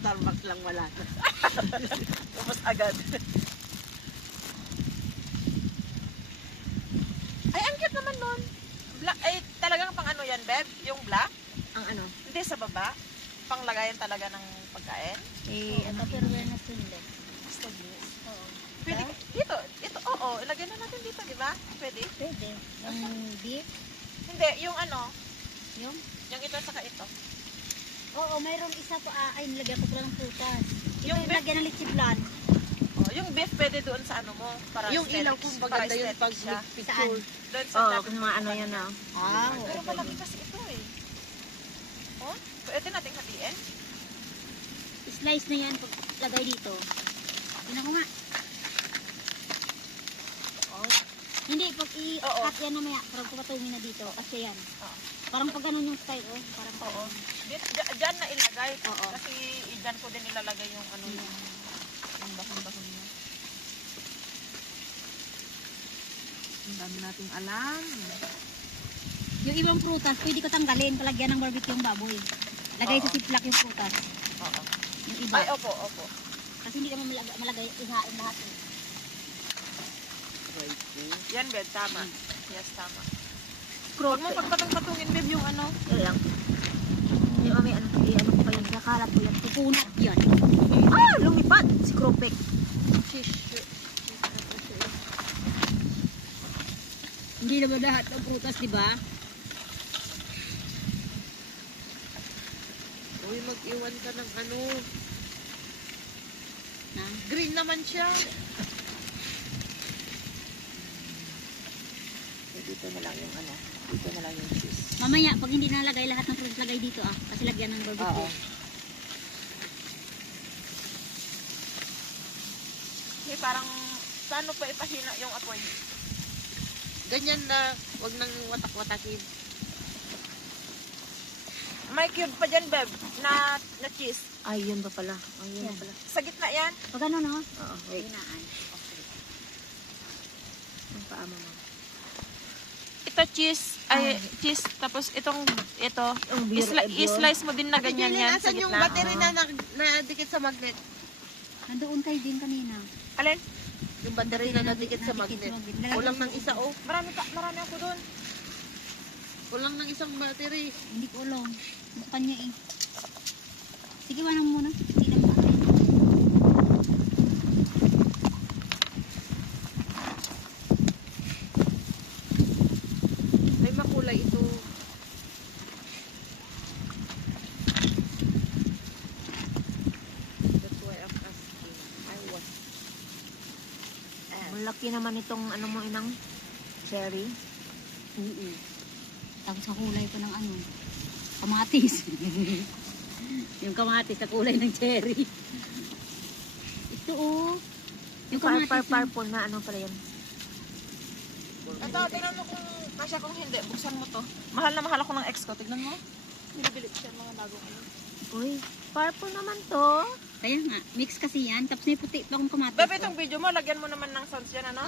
Starbucks lang wala. Tapos agad. Ay, ang cute naman nun. Black, ay, talagang pang ano yan, Beb? Yung black? Ang ano? Hindi sa baba. Panglagayan talaga ng pagkain. Ano? Tupperware na sundok. Stainless. Oo. Pwede, dito, oo, ilagay na natin dito, di ba? Pwede? Pwede. Yung beef. Hindi, yung ano, Yung? yung ito saka ito. Oo, mayroon isa pa. Ay, nilagyan ko pala ng prutas. Ito Yung yung beef? lagyan ng lechiblan. Oh, yung beef pwede doon sa ano mo. Para Yung aesthetics, ilaw kung para maganda yung aesthetic pag siya. picture. Doon sa Oo, tabi kung ng mga ano ano yan Ah, Pero oo. malaki kasi ito eh. Oh, pwede natin hatiin. Slice na yan pag lagay dito. Tingnan ko nga. Oh, Hindi, pag Oo. i-cut yan namaya, parang papatungin na dito. Kasi yan. Oo. Parang pag ganun yung style, oh. Parang Oo. Diyan na ilagay. Oo. Kasi diyan ko din ilalagay yung ano yung bahon-bahon niya. Ang dami nating alam. Yung ibang prutas, pwede ko tanggalin, palagyan ng barbecue yung baboy. Lagay Oo. sa ziplock yung prutas. Oo. Yung iba. Ay, opo, opo. Kasi hindi naman malagay, ihain lahat. Eh. Yan, Beb, tama. Yes, tama. Scroll Huwag mo pagpatong-patungin, Beb, yung ano. Yan lang. Yung may ano, ano ko pa yun, nakalat ko yan. Pupunat yan. Ah! Lumipad! Si Kropek. Hindi naman lahat ng prutas, di ba? Uy, mag-iwan ka ng ano. Na? Green naman siya. Dito na lang yung ano. Dito na lang yung cheese. Mamaya, pag hindi nalagay lahat ng prutas, lagay dito ah. Kasi lagyan ng Oo. barbecue. Eh, parang, paano pa ipahina yung apoy? Ganyan na, wag nang watak-watakin. May cube pa dyan, Beb, na cheese. Ay, yun ba pala? Ay, yun Yan. ba pala? Sa gitna yan. Pag ano no? Oo, wait. Hinaan. Ang paama mo. Ito cheese, ay cheese, tapos ito, Ang beer, i-slice mo din na ganyan yan sa Asan yung gitna. battery na nadikit sa magnet? Nandoon kayo din kanina. Alin? Yung battery na nadikit sa magnet. Kulang ng isa, oh. Marami ako doon. Kulang ng isang battery. Hindi ko alam. Sa kanya eh. Sige, wanang muna. Hindi lang ba? May makulay ito. That's why I'm asking. I was. Malaki naman itong ano mo inang cherry. Tapos sa kulay pa ng ano. Kamatis. Yung kamatis sa kulay ng cherry. Ito oh. Yung kamatis. Purple na ano pala yan. Ito, tingnan mo kung kasya kung hindi. Buksan mo to. Mahal na mahal ako ng ex ko. Tignan mo. Binibili siya mga bagong ano. Uy, purple naman to. Kaya nga, mix kasi yan. Tapos may puti pa akong kamatis. Bebe, itong video mo, lagyan mo naman ng sounds yan, ano?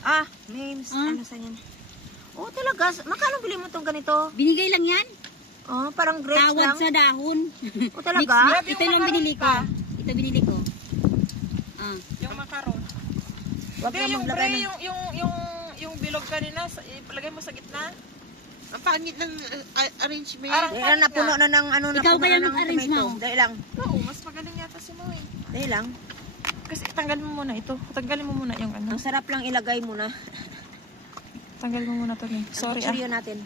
Ah, Names, Ah. ano sa yan? Oh, talaga. Magkano bili mo tong ganito? binigay lang yan. Oh, parang grapes Tawad lang. sa dahon. Oh, talaga? Mix. Grabe Ito yung lang macaron binili ko. pa. Ito binili ko. Yung macaron. Wag Hindi, na yung maglagay pre, ng... yung bilog kanina, ilagay mo sa gitna. Ang pangit ng arrangement. Parang Dahil pangit napuno na ng ano, Ikaw napuno kaya na ng mag-arrange tomato. mo? Dahil lang. Oo, mas magaling yata si Moy. Dahil lang. Kasi tanggalin mo muna ito. Tanggalin mo muna yung ano. Ang sarap lang ilagay mo na. Tanggalin mo muna to. Sorry Ang kutsilyo natin.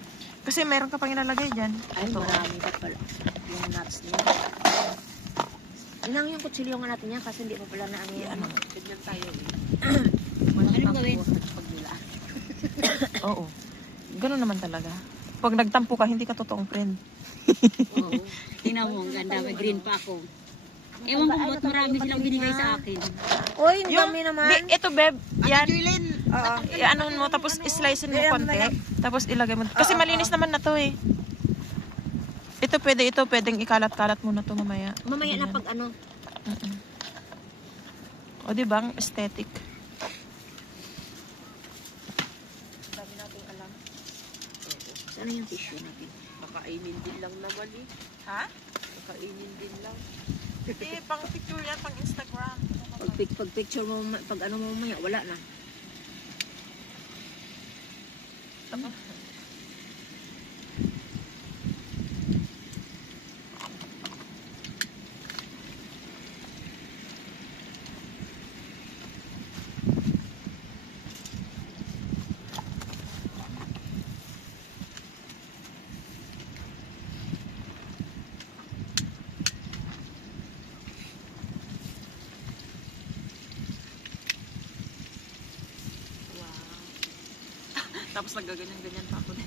Kasi meron ka pang ilalagay dyan. Ay, marami pa pala. Yung nuts niya. Inang yung kutsilyo nga natin yan kasi hindi pa pala na ano yan. Ganyan tayo eh. Anong gawin? Pagdulaan. Oo. Ganun naman talaga. Pag nagtampo ka, hindi ka totoong friend. Oo. Tingnan mo, ang ganda. May green pa ako. Ewan ko ba't marami silang binigay sa akin. Uy, ang dami naman. Ito, Beb. Yan. Julen. Oo. Ano mo, tapos slice mo konti. Tapos ilagay mo. Kasi malinis naman na to eh. Ito, pwedeng ikalat-kalat mo na to mamaya. Mamaya na pag ano. O, di ba? Ang aesthetic. Dami nating alam. Sana yung tissue natin? Makainin din lang naman eh. Ha? Makainin din lang. Hindi, pang picture yan, pang Instagram. Pag picture mo, pag ano mo mamaya, wala na. Tapos nagaganyan-ganyan pa ako din.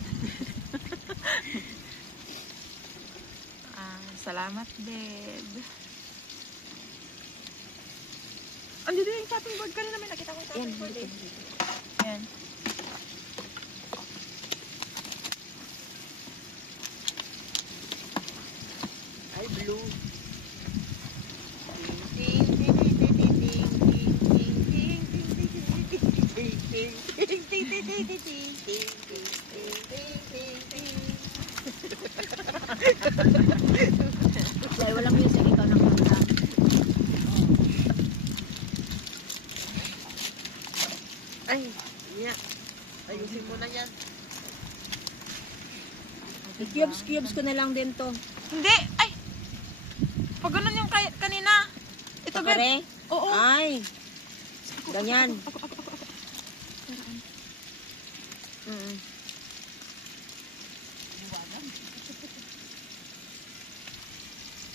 Salamat, babe. Andito yung chopping board. Kanina may nakita ko yung chopping board eh. Yan. Ay, blue. Ay, walang music, ikaw ng kanta. Ay, yeah. Ayusin mo na yan. Cubes ko na lang din to. Hindi! Ay! Pag ganun yung kanina. Ito, babe. Pakare? Oo. Ay. Ganyan.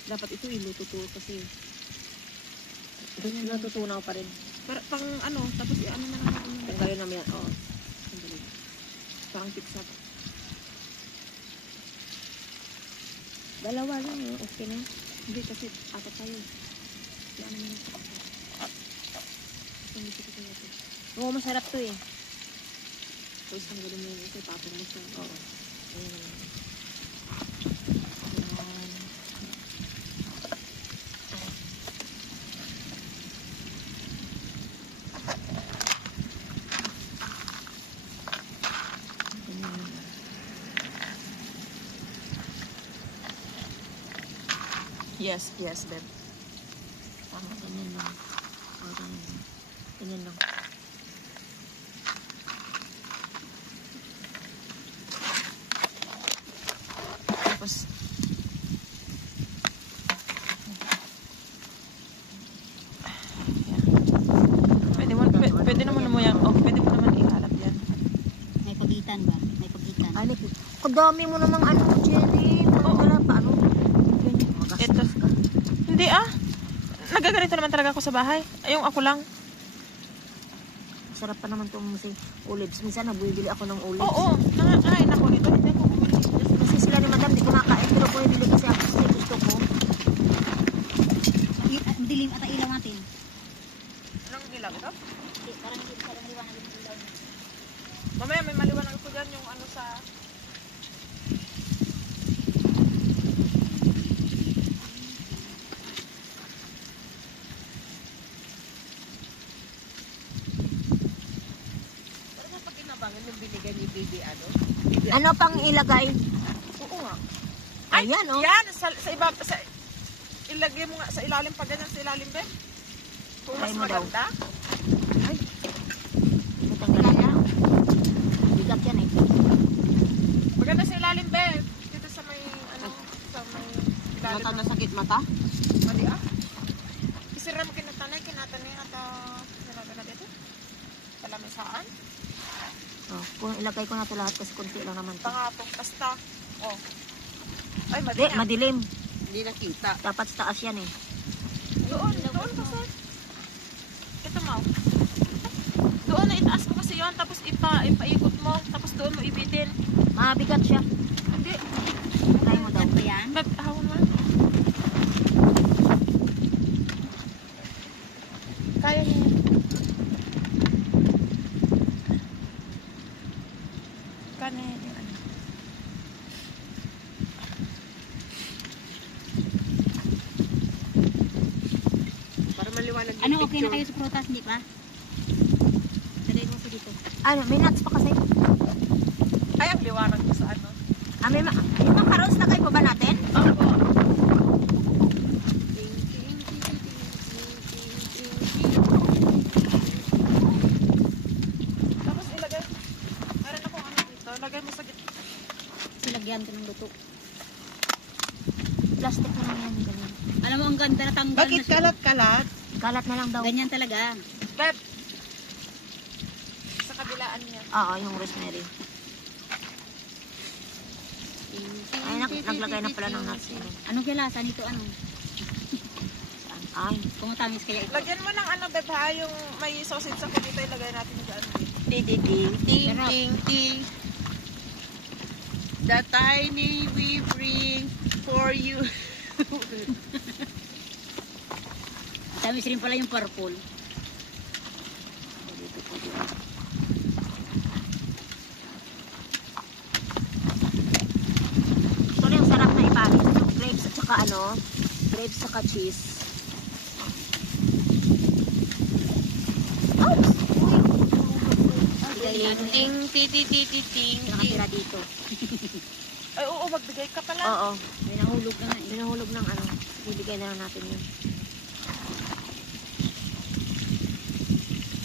Dapat ito ilututo kasi natutunaw pa rin. Pang ano, tapos ano na lang ako. Tanggalin namin yan. Oo. Tanggalin. Parang pizza. Dalawa lang eh. Okay na. Hindi kasi apat tayo. Yan naman ito. Oo, masarap to eh. Tapos tanggalin mo yung isa. Tapos mo siya. Oo. Ayan naman. Yes, yes, babe. Tama, ganyan lang. O, ganyan lang. Ganyan lang. Tapos, pwede naman mo yan. Oh, pwede mo naman ihalap yan. May pagitan ba? May pagitan. Ay, kadami mo namang ano, Jenny. Wala pa, ano. Ito. Hindi ah. Nagaganito naman talaga ako sa bahay. Yung ako lang. Sarap pa naman itong si olives. Minsan nabibili ako ng olives. Oo. Ay, naku nito. Hindi ako bumili. Kasi sila ni madam, di kumakain. Pero bumibili kasi ako kasi gusto ko. Ang dilim at ilaw natin. Anong ilaw ito? Parang hindi parang liwanag ng ilaw. Mamaya may maliwanag ko dyan yung ano sa... Yung binigay ni Bibi, ano? Ano pang ilagay? Oo nga. Ayan, oh. Yan! Sa ilagay mo nga sa ilalim pa ganyan sa ilalim, Ben. Kung mas Try mo daw. maganda. Ay. Natanggal na. Bigat yan eh. Maganda sa ilalim, Ben. Dito sa may, ano, sa may ilalim. Mata na sakit mata? Mali ah. Isira mo kinatanay at nalaga dito. Palamisaan. Oh, kung ilagay ko na ito lahat kasi kunti lang naman ito. Pangatong, basta. Oh. Ay, Hindi, madilim. Hindi nakita. Dapat sa taas yan eh. Doon basta. Ito mo. Doon na itaas mo kasi yon tapos ipaikot mo, tapos doon mo ibitin. Mabigat siya. Hindi. Try mo daw. Ano yan? Hawon mo. Kaya niya. Kanin. Para maliwanag yung Ano okay na kayo sa prutas, hindi pa? Talay mo sa dito. Ano, may nuts pa kasi. Ay, ang liwanag ko sa ano. May macarons na kayo pa ba natin? Opo. yan ito ng luto. Plastic na lang yan. Ganyan. Alam mo, ang ganda na tanggal Bakit na siya. kalat-kalat? Kalat na lang daw. Ganyan talaga. Beb! Sa kabilaan niya. Oo, yung rosemary. Ay, naglagay na pala ng nuts. Anong kilasa nito? Ano? Ay, Kung matamis kaya ito. Lagyan mo ng ano, Beb, ha? Yung may sausage ako dito, ilagay natin dyan. Ting, ting. The tiny we bring for you. Tamis rin pala yung purple. ito na yung sarap na ipanis. Grapes at saka ano, grapes at saka cheese. Oops! Ting. Nakatira dito. Ay, oo, magbigay ka pala. Oo. May nahulog na nga. Binahulog ng ano. Bibigay na lang natin yun.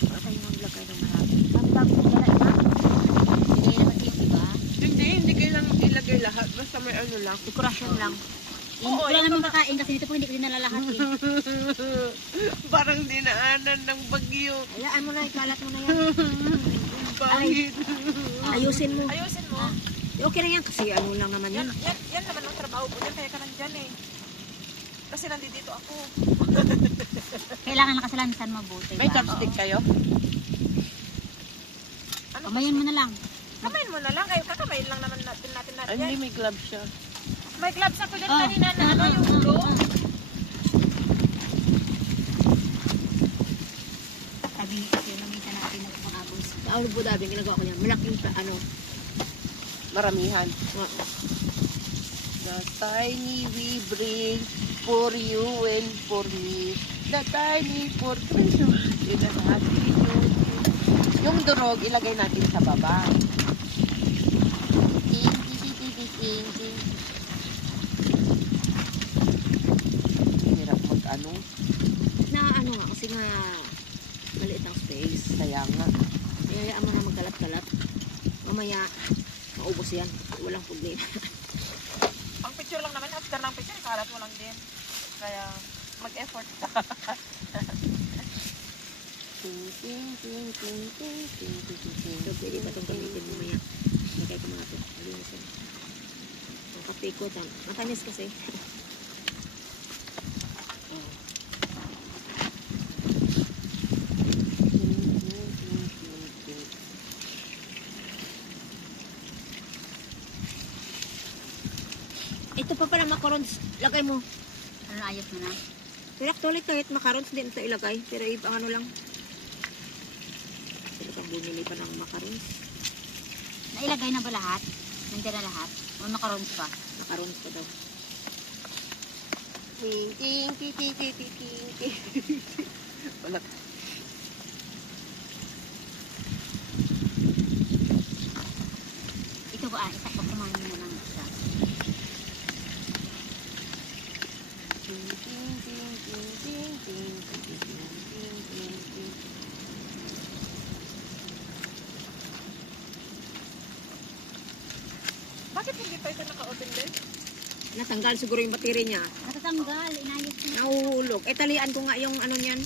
Baka tayo maglagay ng marami. Dami kong dala ina. Bigay naman din, diba? Hindi kailangan ilagay lahat. Basta may ano lang. Dekorasyon lang. Hindi ko lang naman kakain kasi dito po hindi ko din nalalahat eh. Parang dinaanan ng bagyo. Hayaan mo na, ikalat mo na yan. Pangit. Ayusin mo. Ayusin mo. Okay na yan kasi ano lang naman yan. Yan naman ang trabaho ko dyan. Kaya ka nandyan eh. Kasi nandito ako. Kailangan nakasalansan mabuti. May chopstick kayo? Ano Kamayin mo na lang. Kamayin mo na lang. Kayo kakamayin lang naman natin Hindi, may gloves siya. May gloves ako dyan Oh. kanina na ano yung ulo. Sabi ni kasi namita natin ng mga agos. Sa Abu Dhabi, ginagawa ko yan. Malaking ano. Maramihan. Oo. The tiny we bring for you and for me. The tiny for Christmas. In a happy new year. Yung durog, ilagay natin sa baba. Ting. Hirap mag-ano. Na ano nga, kasi nga maliit ang space. Kaya nga. Hayaan mo na magkalat-kalat. Mamaya, maubos yan. Walang problema. Ang picture lang naman. After ng picture, kalat mo lang din. Kaya mag-effort ka. So, pwede pa itong gamitin mamaya. Lagay ko mga ito. Malinis yan. Ang kape ko, matamis kasi. Ito pa pala macarons. Lagay mo. Ano ayos mo na? Pero actually kahit macarons din ito ilagay. Pero ibang ano lang. Sila kang bumili pa ng macarons. Nailagay na ba lahat? Nandiyan na lahat? O macarons pa? Macarons pa daw. Wala. Ito ba? Isak pa kumain mo na ng isa. Bakit hindi pa ito naka-open din? Natanggal siguro yung battery niya. Natatanggal. Inayos mo. Nahuhulog. Eh, talian ko nga yung ano niyan.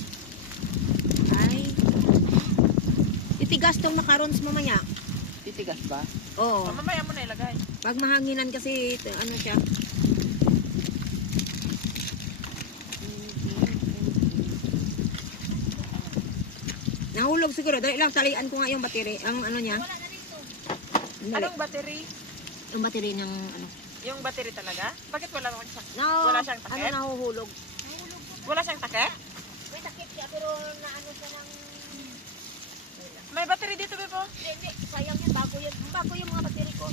Ay. Titigas tong macarons mamaya. Titigas ba? Oo. Mamaya mo na ilagay. Pag mahanginan kasi, ano siya. Nahulog siguro. Dali lang, talian ko nga yung battery. Ang ano niya. Dali. Anong battery? Yung battery ng ano. Yung battery talaga? Bakit wala naman siya? No, Wala siyang takip? ano nahuhulog. Wala siyang takip? May takip siya, pero naano siya ng... May battery dito, Bebo. Hindi, sayang yan. Bago yan. Bago yung mga battery ko.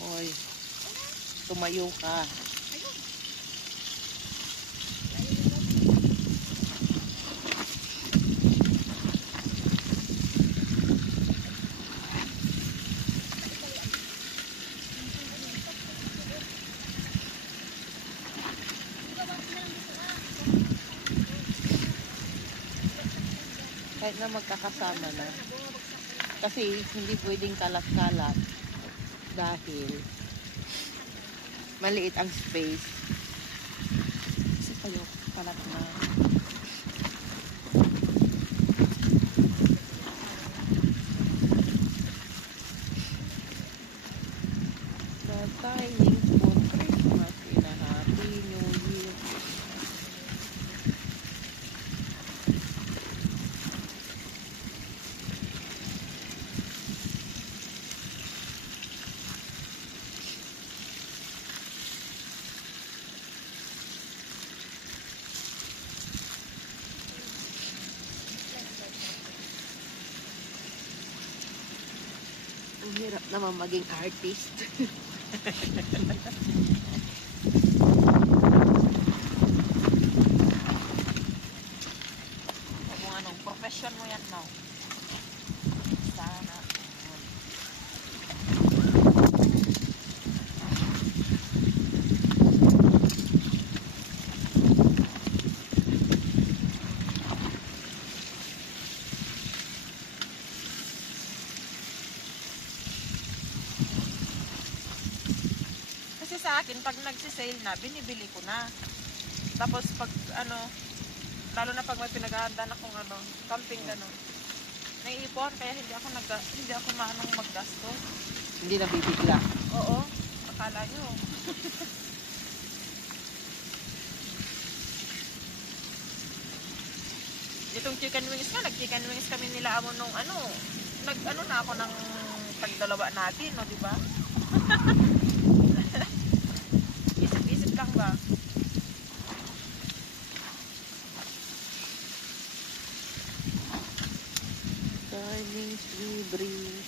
Hoy. tumayo ka. Kahit na magkakasama na. Kasi hindi pwedeng kalat-kalat dahil maliit ang space. Kasi kayo kalat na. The timing for Christmas in a Happy New Year. Ang hirap naman maging artist. Kung anong profession mo yan, no? Sana. Kasi sa akin, pag nagsisale na, binibili ko na. Tapos pag ano, lalo na pag may pinag-ahandaan akong ano, camping gano'n. Naiipon, kaya hindi ako maanong maggasto. Hindi nabibigla. Oo, akala nyo. Itong chicken wings nga, nag-chicken wings kami nila amo nung ano, nag-ano na ako ng pagdalawa natin, no, di ba? Isip-isip lang ba? Timings we bring.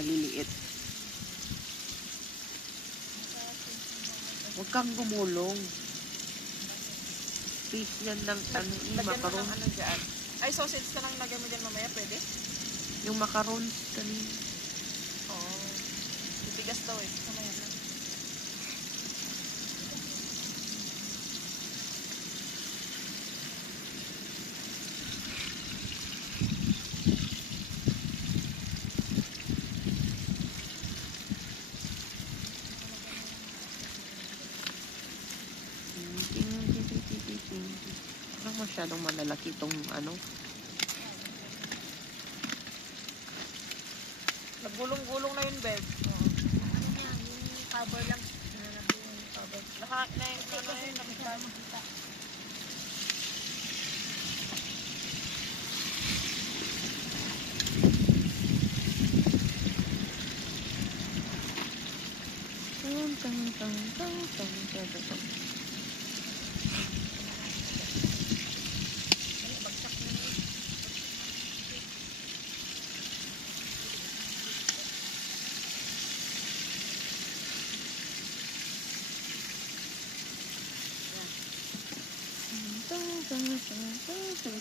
Maliliit. Huwag kang gumulong. Piece yan ng ano, yung Lagyan mo macaron. ng ano dyan. Ay, sausage na lang lagyan mo dyan mamaya, pwede? Yung macaron kanina. Oo. Titigas daw eh. Mamaya lang. Parang masyadong malalaki itong ano. Naggulong-gulong na yun, babe. Yung cover lang. Nalagay yung cover. Lahat na yun, ano yun, nakita.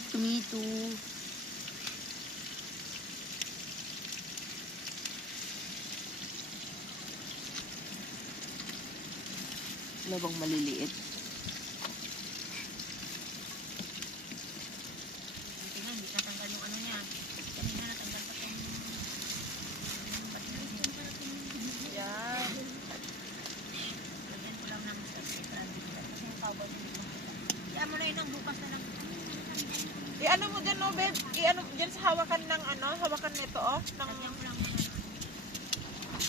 Tomato. Wala bang maliliit? Hindi na, hindi natanggal yung ano niya. Kanina natanggal pa yung Yan. lagyan ko lang ng kasi yung cover dito. Kaya mo na yun ang bukas na lang. I-ano mo dyan, no, babe? I-ano dyan sa hawakan ng ano, hawakan nito, oh. Ng, Lagyan ko lang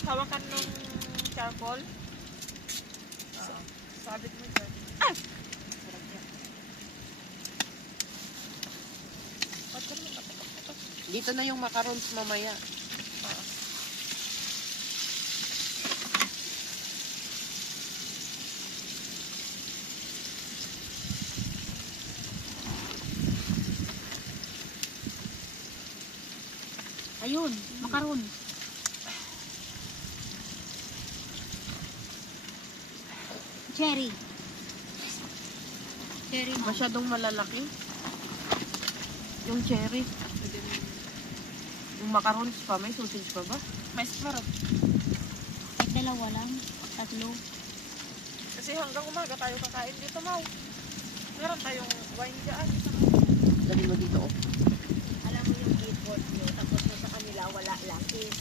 hawakan ng charcoal. Sabit mo dyan. Ay! Sarap yan. Ba't ka naman kapatak-patak? Dito na yung macarons mamaya. Ayun, makaron. Cherry. Cherry mo. Masyadong malalaki. Yung cherry. Yung macarons pa, may sausage pa ba? May sparrow. Kahit dalawa lang. Tatlo. Kasi hanggang umaga tayo kakain dito, Mau. Meron tayong wine dyan. Lagi mo dito, oh. Alam mo yung effort nyo, tapos yung sa kanila wala lang. Is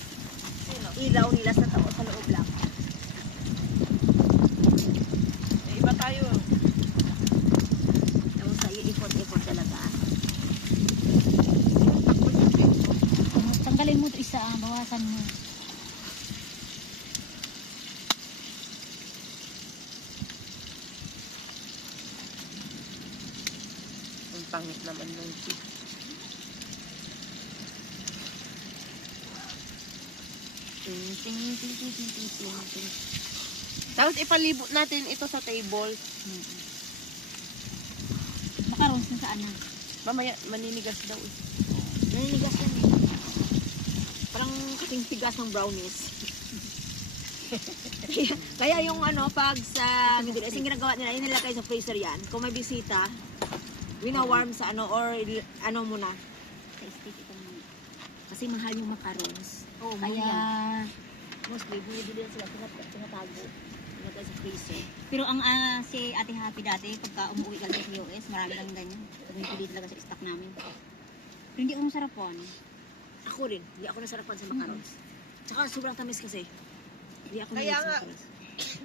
Sino? ilaw nila sa tao sa loob lang. Eh, iba tayo. Tapos sa iyo, effort talaga. Tanggalin mo ito isa, bawasan mo. Ang pangit naman ng chip. Ting, ting, ting, ting, ting, ting, ting, ting. Tapos ipalibot natin ito sa table. Macarons na saan na? Mamaya, maninigas daw eh. Naninigas yan eh. Parang kasing tigas ng brownies. kaya yung ano, pag sa Middle East, yung ginagawa nila, yung nilagay sa freezer yan. Kung may bisita, wina-warm sa ano, or ano muna. Sa stick ito muna. Kasi mahal yung macarons. Oo, Kaya, mostly, binibili yan sila, tinatago. Nilagay sa freezer. Pero ang si Ate Happy dati, pagka umuwi ka sa US, marami lang ganyan. Pagpili talaga sa stock namin. Pero hindi ko masarapan. Ako rin, hindi ako nasarapan sa macarons. Tsaka sobrang tamis kasi. Hindi ako Kaya nahilig sa nga. macarons.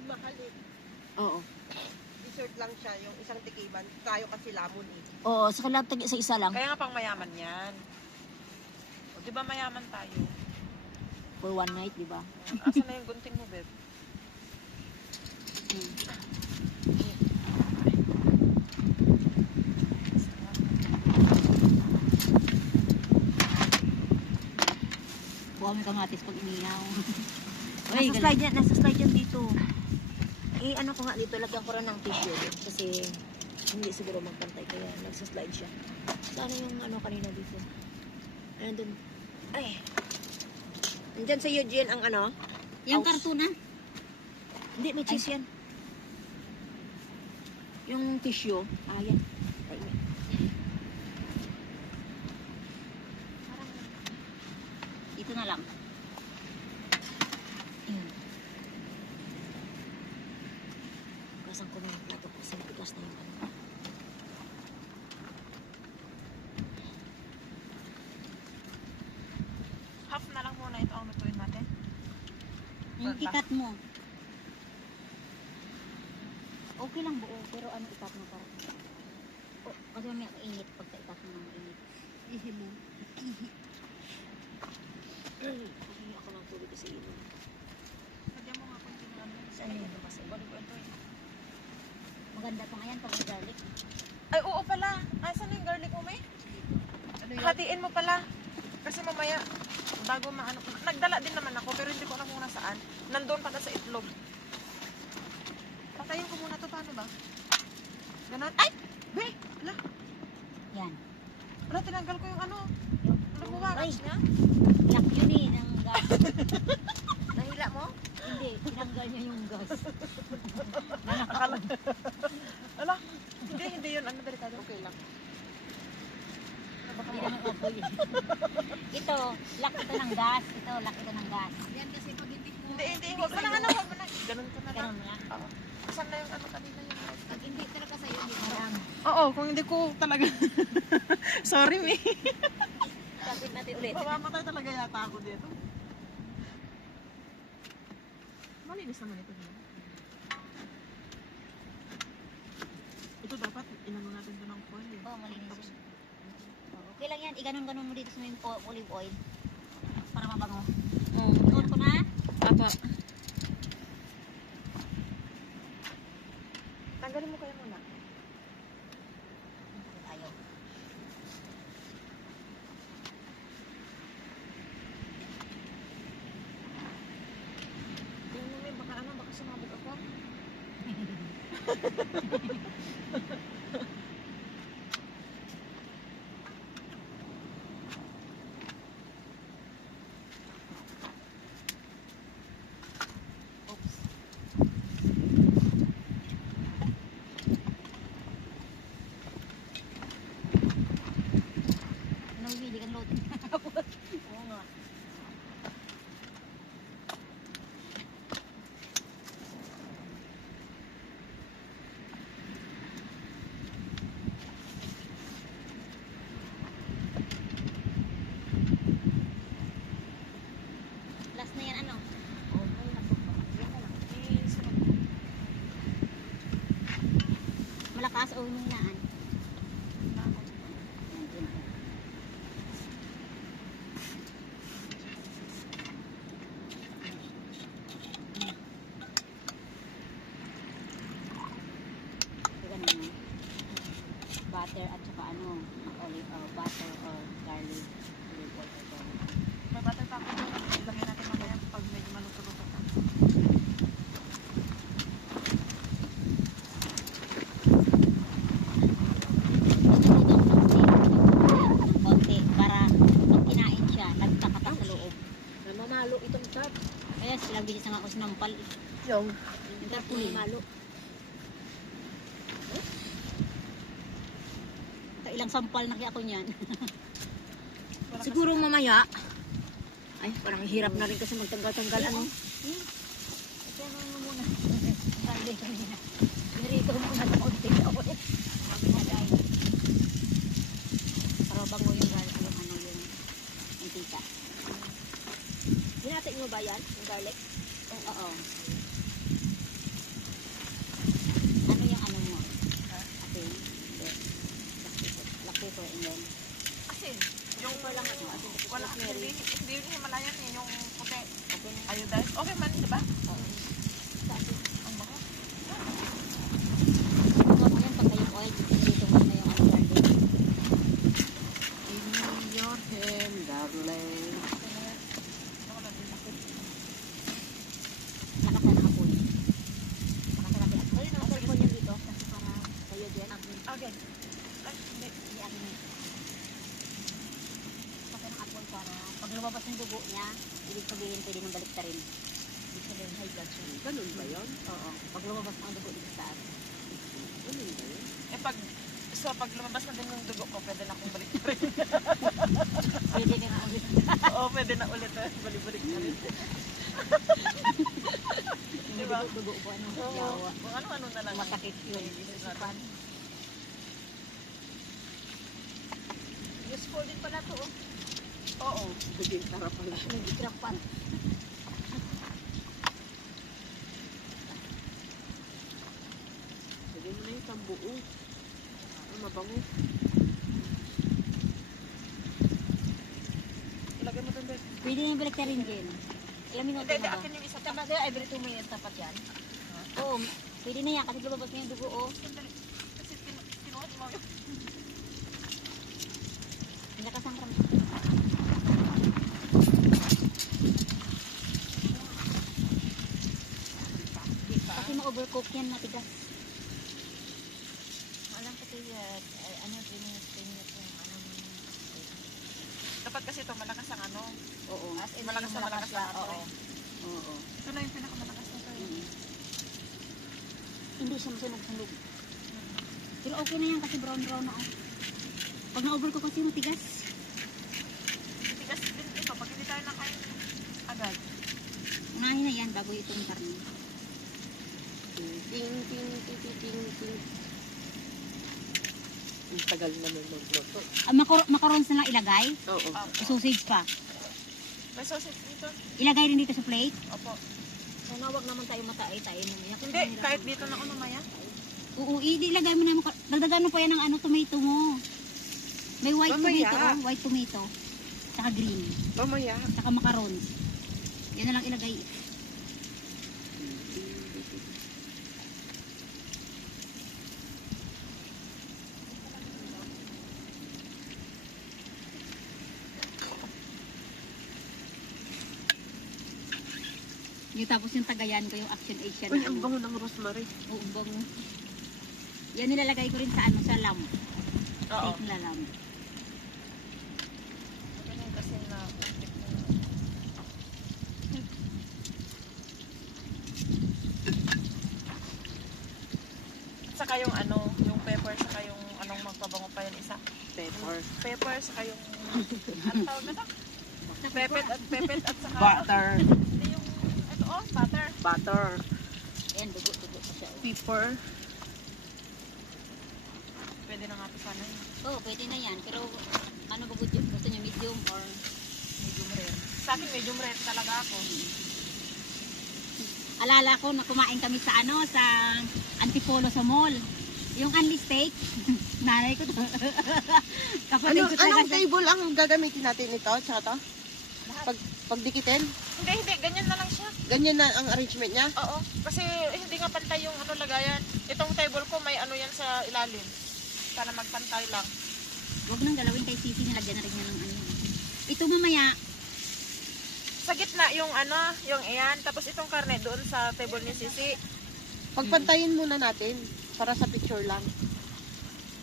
Mahal eh. Oo. Dessert lang siya, yung isang tikiman. Tayo kasi lamon eh. Oo, sa kanila sa isa lang. Kaya nga pang mayaman yan. O, di ba mayaman tayo? For one night, di ba? Asa na yung gunting mo, Beb? Buha mo kamatis pag inihaw. Nasa slide yan dito. Ano ko nga dito, lagyan ko rin ng tissue kasi hindi siguro magpantay kaya nagsa-slide siya. Sana yung ano kanina dito. Nandun. Ay. Nandyan sa Eugene ang ano? Yung House. karton na. Hindi, may cheese yan. Yung tissue. Yan. Ay, may. Dito na lang. Gasan ko na yung plato kasi bigas na yung ano. Half na lang muna ito ang lutuin natin. Yung ikat mo. Okay lang buo, pero ano ikat mo para? Kasi may init pag sa ikat mo ng init. Ihi mo. Hindi ako ng tubig kasi inom. Lagyan mo nga kung hindi naman. Saan yun? Kasi Balik ko ito eh. Maganda pa nga yan pag may garlic. Ay, oo pala. Asan na yung garlic mo, May? Ano yun? Hatiin mo pala. Kasi mamaya, bago maano. Nagdala din naman ako, pero hindi ko alam kung nasaan. Nandun pala sa itlog. Patayin ko muna to. Paano ba? Ganon. Ay! Be! Ala! Yan. Ala, tinanggal ko yung ano. Lumuwagas niya. Lock yun eh, ng gas. Nahila mo? Hindi, tinanggal niya yung gas. Akala. Ala, hindi yun. Ano, delikado? Okay lang. Hindi naman apoy. Ito, lock ito ng gas. Ito, lock ito ng gas. Yan kasi pag hindi ko... Hindi. Huwag mo na ano. Huwag mo na. Ganun ko na lang. Ganun lang. Oo. Saan na yung ano kanina yung Pag hindi talaga sa'yo, hindi mo lang. Oo, kung hindi ko talaga. Sorry, May. Kapit natin ulit. Mamamatay talaga yata ako dito. Malinis naman ito. Ito dapat, inano natin ito ng foil eh. Oo, malinis yun. Okay lang yan, iganon-ganon mo dito sa may olive oil. Para mabango. Tuon ko na. Apa. Tanggalin mo kayo muna. Ayaw. Tingnan mo, May, baka ano, baka sumabog ako. sa unong laan. Yan, dun. Ganun. Butter at saka ano, olive butter or garlic. Olive oil or garlic. May butter pa ako doon. Lagyan natin mamaya pag medyo maluto-luto na. Ng konti para pag kinain siya, nagtakatak sa loob. Namamalo itong tart. Kaya silang bisis nga ako sinampal. Yung Namamalo. Ilang sampal na kaya ako niyan. Wala Siguro mamaya. Ay, parang hirap na rin kasi magtanggal-tanggal ano. Ito na muna. Sali kanina. Nirito muna sa konti. Sabi na dahil. Para bango yung garlic, yung ano yung mantika. Hinati nyo ba yan? Yung garlic? Oo. Ano yung ano mo? Asin? Hindi. Black pepper and then asin. Yung Wala nga ito. Asin. wala, Rosemary. hindi yung Himalayan eh, yung puti. Asin. Iodized. Okay man, di ba? Asin. Ang baka. Huwag mo yan pag yung oil, dito mo na yung ano garlic. in your hand, darling. Lakasan ang apoy. Lakasan natin. Ayun, ang cellphone yan dito. Kasi para kayo din. Okay. Ay, hindi. Hindi akin yun. Lakasan ang apoy para pag lumabas yung dugo niya, ibig sabihin pwede nang balik rin. Ibig sabihin high blood siya. Ganun ba yun? Oo. Pag lumabas ang dugo dito sa atin. Ganun ba yun? Eh pag lumabas na din yung dugo ko, pwede na akong balik rin. Pwede din na ulit. Oo, pwede na ulit. Balik-balik na rin. Yung Diba? dugo po, ano, Oo. yawa. Kung ano-ano na lang. Masakit yun. Isipan. Useful din pala to. Oh. Oo. Naging sarap pala. Nag-ikrapan. Lagyan mo na yung tambuo. Ang mabango. Ilagay mo doon, Beth. Pwede nang balik rin din. Ilang minuto Hindi, na ba? akin yung isa. Tama kayo, every 2 minutes tapat yan. Oo, pwede na yan kasi lumabas na yung dugo, oh. Sandali. Kasi kinuha mo yung... Nakasan ram. Kasi ma-overcook yan, matigas. Alam ko kayo, ano, 3 minutes yung ano. Dapat kasi ito, malakas ang ano. Oo. As in, Malakas yung na malakas siya, ang ano. oo. Oo. Ito na yung pinakamalakas na sa'yo. Hindi siya masunog-sunog. Pero okay na yan kasi brown-brown na, oh. Pag na-overcook kasi matigas. Tigas din ito. Pag hindi tayo nakain agad. Unahin na yan bago itong karne. Ting, ting, ting, ting, ting, ting, ting. Ang tagal naman magluto. Macarons na lang ilagay. Oo. Sausage pa. May sausage dito. Ilagay rin dito sa plate. Opo. Sana wag naman tayo matay-tayo mamaya. Hindi, kahit dito na ako mamaya. Oo, ilagay mo na. Dagdagan mo pa yan ng ano, tomato mo. May white Mamaya. tomato, oh. White tomato. Saka green. Mamaya. Saka macarons. Yan na lang ilagay. Yung tapos yung tagayan ko, yung Action Asian Uy, na ang ano. bango ng rosemary. Oo, bango. Yan nilalagay ko rin sa ano, sa lamb. Oo. Steak na lamb. Ganyan kasi na saka yung ano, yung pepper, saka yung anong magpabango pa yung isa. Pepper. Pepper, saka yung ano tawag na to? Pepet at saka Butter. Hindi yung ito oh, butter. Butter. Ayan, dugo-dugo pa siya. Oh. Pepper. Pwede na nga ito sana yun. Oo, pwede na yan. Pero ano ba gusto niyo, medium or medium rare? Sa akin medium rare talaga ako. Alala ko na kumain kami sa ano, sa Antipolo sa mall. Yung unli steak. Nanay ko to. Kapatid ko talaga Anong siya. table ang gagamitin natin ito? Tsaka to? Pagdikitin? Hindi, ganyan na lang siya. Ganyan na ang arrangement niya? Oo, kasi hindi nga pantay yung ano lagayan. Itong table ko may ano yan sa ilalim. Para magpantay lang. Huwag nang galawin kay Sisi, nilagyan na rin niya ng ano. Ito mamaya, Sa gitna yung ano, yung iyan. Tapos itong karne doon sa table ni Sisi. Pagpantayin muna natin para sa picture lang.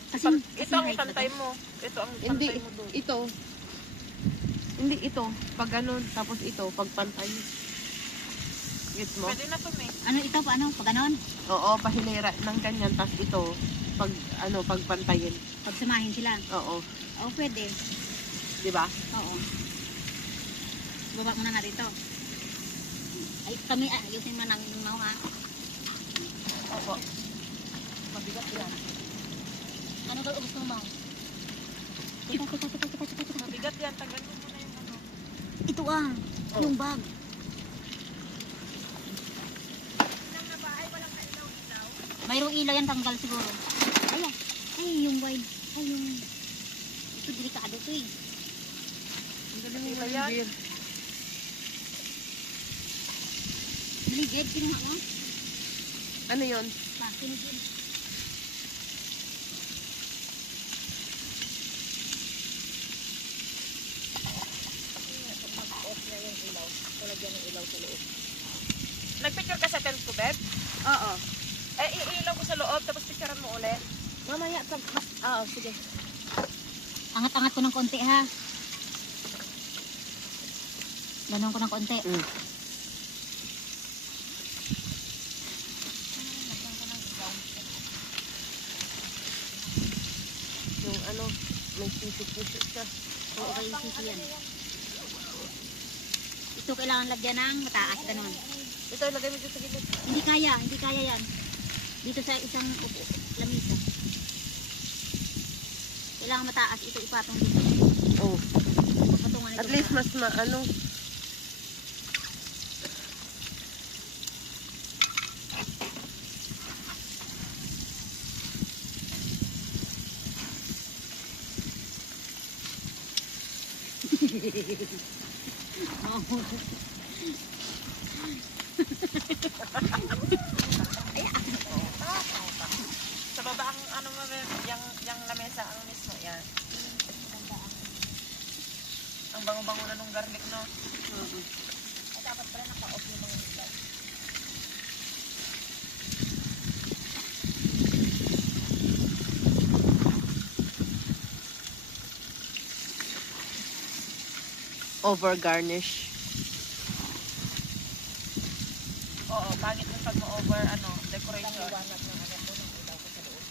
kasi, Ito ang ipantay mo. Ito ang Hindi, ipantay mo doon. ito. Hindi ito. Pag ganun, tapos ito, pagpantay. Gets mo? Pwede na to, May. ano ito, ano, pag ganon, Oo, pahilera ng ganyan. Tapos ito, pag, pagpantayin. pagsamahin sila. Oo. Oo, pwede. Di ba? Oo. Baba muna natin ito. Ay, kami, ayusin mo ng mau ha. Opo. Mabigat yan. Ano ba gusto mo, mau? Teka. Mabigat yan. Tanggalin mo muna yung ano. Ito yung bag. Mayroong ilaw yan, tanggal siguro. Ay, yung wide. Ay, yung... Ito, delikado ito eh. Ang galing Ito mo yan. beer. Maligid, kinuha mo? Ano yun? Kinigid. Mag-off na yung ilaw. Palagyan ng ilaw sa loob. Nagpicture ka sa tent ko, Beb? Oo. Eh, iilaw ko sa loob, tapos picturean mo ulit. Mamaya, sige. Angat-angat ko ng konti ha. Ganon ko ng konti. Mm. Yung may sisip-sisip siya. Oo, okay, sisi yan. Ito kailangan lagyan ng mataas, ganon. Ito, ilagay mo dito sa gilid. Hindi kaya yan. Dito sa isang lamisa. Kailangan mataas, ito ipatong dito. Oh. Patungan ito. At least mas Sa baba ang ano mo, Beb, yung lamesa, ang mismo, yan. Ang bango-bango na nung garlic, no? Ay, dapat pala naka-off yung mga ilaw. over garnish. Oo, pangit yung pag ma-over, decoration. Liwanag ng ano ko, ng ilaw ko sa loob.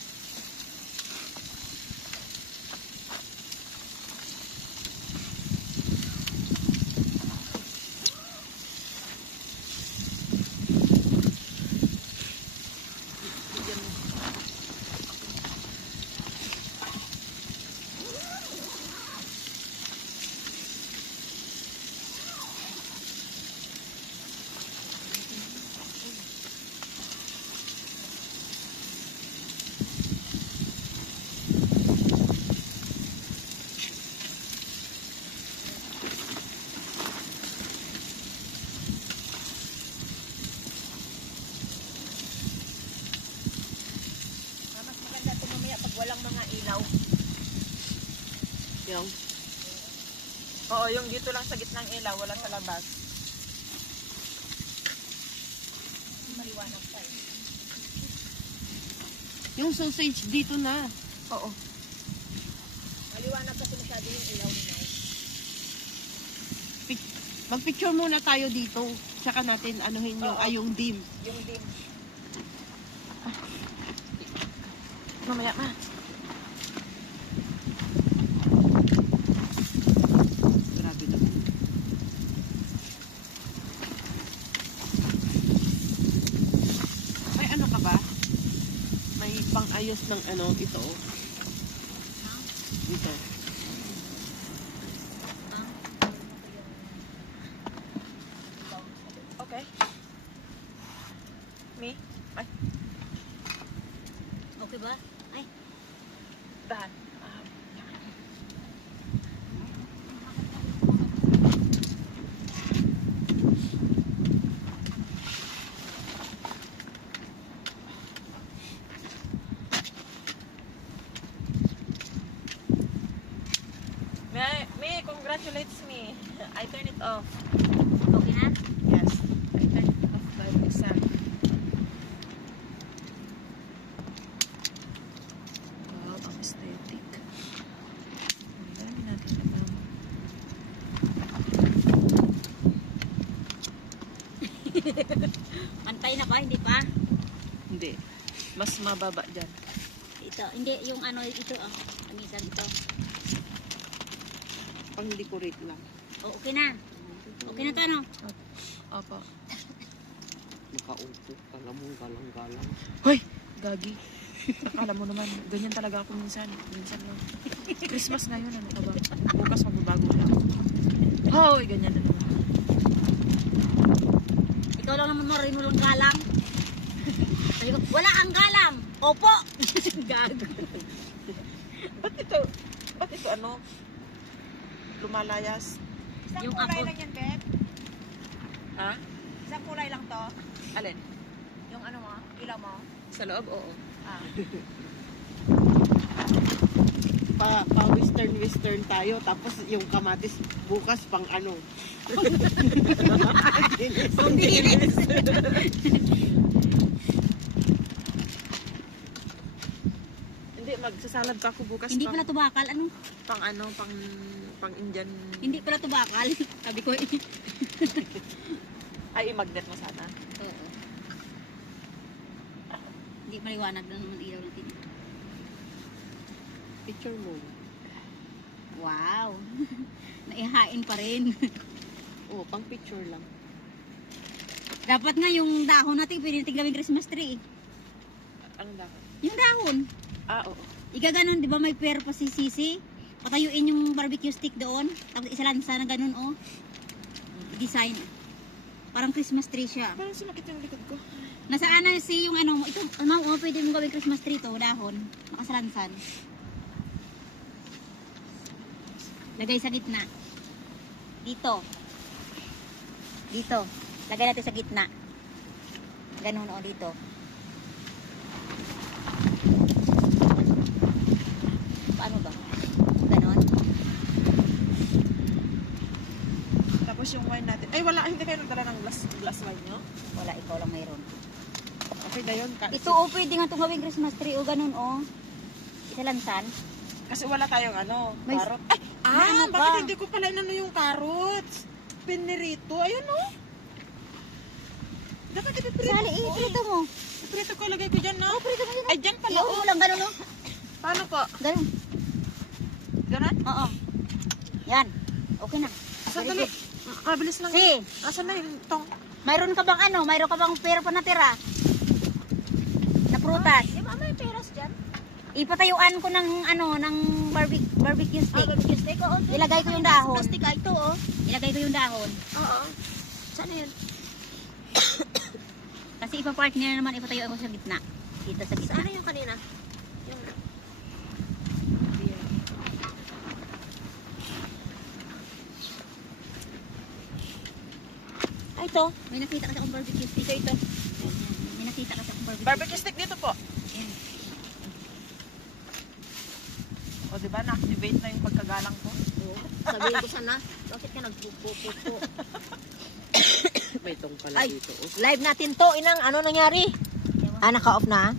Mas maganda ito mamaya pag walang mga ilaw. Yung. Oo, yung dito lang sa gitnang ilaw, wala sa labas. Maliwanag pa eh. Yung sausage dito na. Oo. Maliwanag kasi masyado yung ilaw ni Nay. Mag-picture muna tayo dito. Tsaka natin anuhin yung Oo. yung dim. Yung dim. Mamaya ma. Grabe naman. May ano ka ba? May pang-ayos ng ito. Ito. Okay. Me? Ay, Okay ba? congratulates me. I turn it off. Okay na? Yes. I turn it off by myself. Wow, ang aesthetic. Ang dami natin naman. Pantay na ba? Hindi pa? Hindi. Mas mababa dyan. Ito, hindi. Yung ano, ito ah. Amisan ito. Pang-decorate lang. Oh, okay na. Okay na to, ano? Opo. Makaupo ka lang mong galang-galang. Hoy! Gagi. Akala mo naman, ganyan talaga ako minsan. Minsan lang. Christmas ngayon, ano ka ba? Bukas magbabago lang. Hoy! Ganyan na naman. Ikaw lang naman marinulong galang. Sabi ko, wala ang galang. Opo. Gago. Ba't ito ano? Lumalayas? Isang Yung kulay ako. lang yan, Beb. Ha? Isang kulay lang to. Alin? Yung ano mo, ilaw mo. Sa loob? Oo. Ah. Pa western tayo, tapos yung kamatis bukas pang ano. Hindi, magsasalad pa ako bukas. Hindi pala to bakal. Ano? Pang ano, pang Indian. Hindi pala to bakal. Sabi ko eh. Ay, i-magnet mo sana. Oo. Hindi maliwanag lang naman ilaw natin. Picture mo. Wow. Naihain pa rin. Oh, pang picture lang. Dapat nga yung dahon natin pwede natin gawing Christmas tree. Anong dapat? Yung dahon. Ah, oo. Igaganon, di ba may pair pa si Sisi? Patayuin yung barbecue stick doon. Tapos isalansa na ganun, oh. Design. Parang Christmas tree siya. Parang sumakit yung likod ko. Nasaan na si yung ano, ito, ma'am, oh, pwede mong gawing Christmas tree to, dahon. Nakasalansan. Lagay sa gitna. Dito. Dito. Lagay natin sa gitna. Ganun, oh, dito. Paano ba? Ganon. Tapos yung wine natin. Ay, wala. Hindi kayo nagdala ng glass wine nyo? Wala, ikaw lang mayroon. Okay na yun. Ito, oh, pwede nga itong gawing Christmas tree, oh, ganun, oh. Isalansan. Kasi wala tayong ano, May- carrot. Ay, May ano bakit ba? hindi ko pala inano yung carrots? Pinirito. Ayun, oh. Dapat ipipirito Sali, ko. prito mo. Ipirito ko, lagay ko dyan, no? Prito mo yun. Ay, dyan pala, Iyaw oh. mo lang, ganun, oh. Paano po? Ganun. Ganun? Oo. Yan. Okay na. Sandali. Mabilis lang. Si, Asan na yung tong? mayroon ka bang ano? Mayroon ka bang pera pa natira? Na prutas? Di ba may peras dyan? Ipatayuan ko ng ano, ng barbecue stick. Barbecue steak, oo. Ilagay ko yung dahon. Plastic, ito, oh. Ilagay ko yung dahon. Oo. Saan na yun? Kasi ipa-partner naman, ipatayuan ko sa gitna. Dito sa gitna. Saan na yung kanina? Yung... Ay, ito. May nakita kasi akong barbecue stick. Ito. May nakita kasi akong barbecue Barbecue stick dito po. Yan. O, diba? Na-activate na yung pagkagalang ko. Oo. Sabihin ko sana, bakit ka nagpupo-pupo? May tong pala Ay. dito. Oh. Live natin to. Inang, ano nangyari? Ewan. Ah, naka-off na?